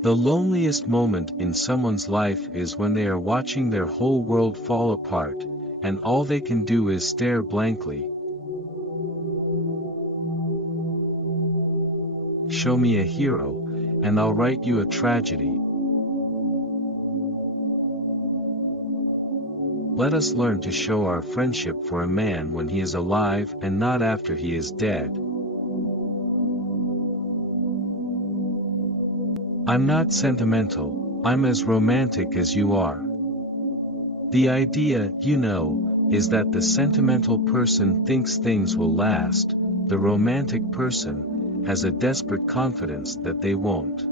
The loneliest moment in someone's life is when they are watching their whole world fall apart, and all they can do is stare blankly. Show me a hero, and I'll write you a tragedy. Let us learn to show our friendship for a man when he is alive and not after he is dead. I'm not sentimental, I'm as romantic as you are. The idea, you know, is that the sentimental person thinks things will last, the romantic person has a desperate confidence that they won't.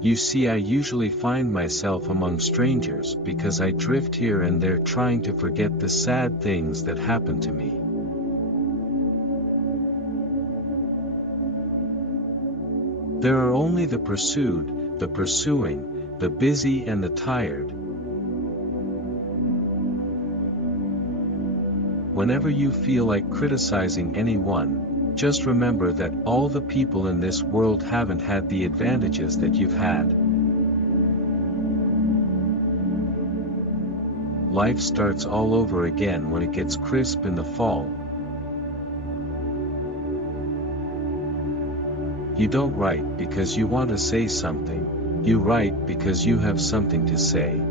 You see, I usually find myself among strangers because I drift here and there trying to forget the sad things that happen to me. There are only the pursued, the pursuing, the busy and the tired. Whenever you feel like criticizing anyone, just remember that all the people in this world haven't had the advantages that you've had. Life starts all over again when it gets crisp in the fall. You don't write because you want to say something, you write because you have something to say.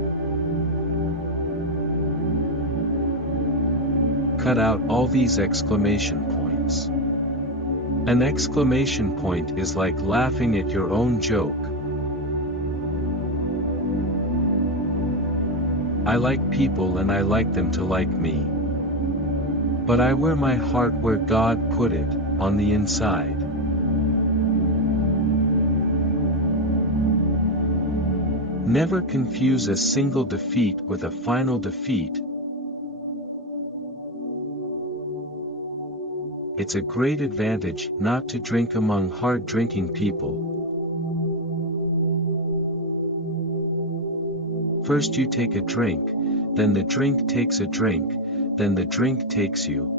Cut out all these exclamation points. An exclamation point is like laughing at your own joke. I like people and I like them to like me. But I wear my heart where God put it, on the inside. Never confuse a single defeat with a final defeat. It's a great advantage not to drink among hard-drinking people. First you take a drink, then the drink takes a drink, then the drink takes you.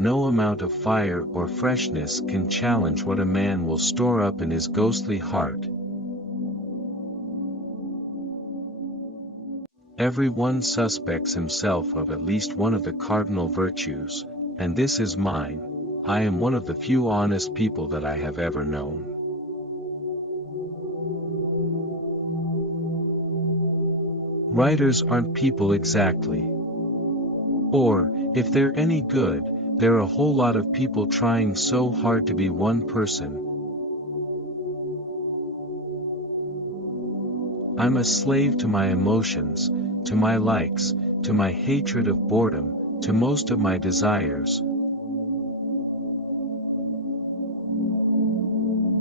No amount of fire or freshness can challenge what a man will store up in his ghostly heart. Everyone suspects himself of at least one of the cardinal virtues, and this is mine. I am one of the few honest people that I have ever known. Writers aren't people exactly. Or, if they're any good, there are a whole lot of people trying so hard to be one person. I'm a slave to my emotions, to my likes, to my hatred of boredom, to most of my desires.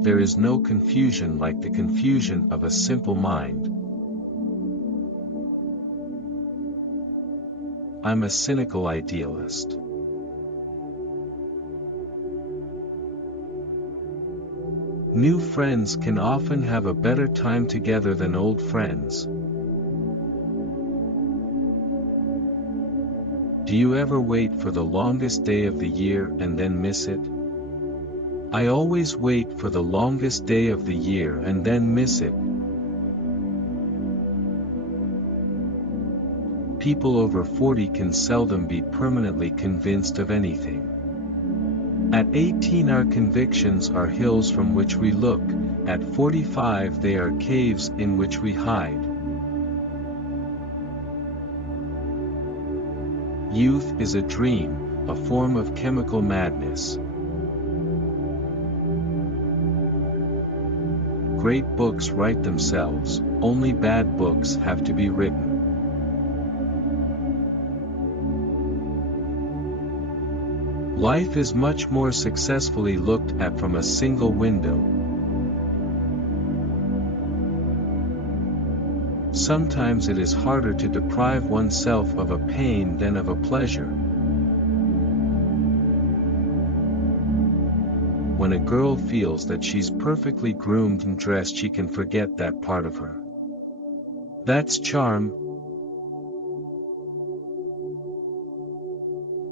There is no confusion like the confusion of a simple mind. I'm a cynical idealist. New friends can often have a better time together than old friends. Do you ever wait for the longest day of the year and then miss it? I always wait for the longest day of the year and then miss it. People over 40 can seldom be permanently convinced of anything. At 18 our convictions are hills from which we look, at 45 they are caves in which we hide. Youth is a dream, a form of chemical madness. Great books write themselves, only bad books have to be written. Life is much more successfully looked at from a single window. Sometimes it is harder to deprive oneself of a pain than of a pleasure. When a girl feels that she's perfectly groomed and dressed, she can forget that part of her. That's charm.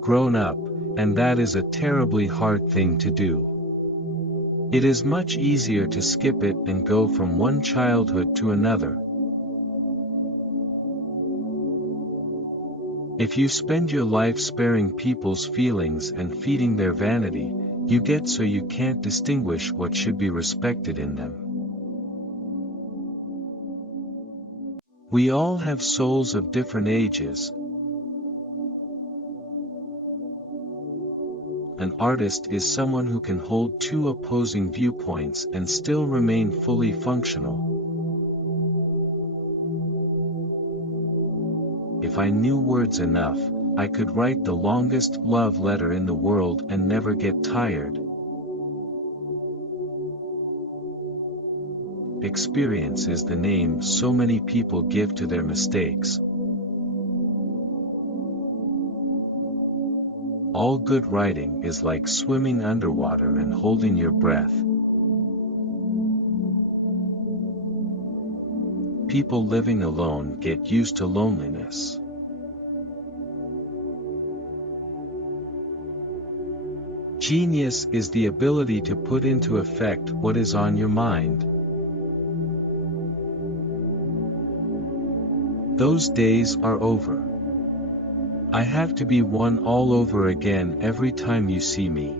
grown up, and that is a terribly hard thing to do. It is much easier to skip it and go from one childhood to another. If you spend your life sparing people's feelings and feeding their vanity, you get so you can't distinguish what should be respected in them. We all have souls of different ages. An artist is someone who can hold two opposing viewpoints and still remain fully functional. If I knew words enough, I could write the longest love letter in the world and never get tired. Experience is the name so many people give to their mistakes. All good writing is like swimming underwater and holding your breath. People living alone get used to loneliness. Genius is the ability to put into effect what is on your mind. Those days are over. I have to be one all over again every time you see me.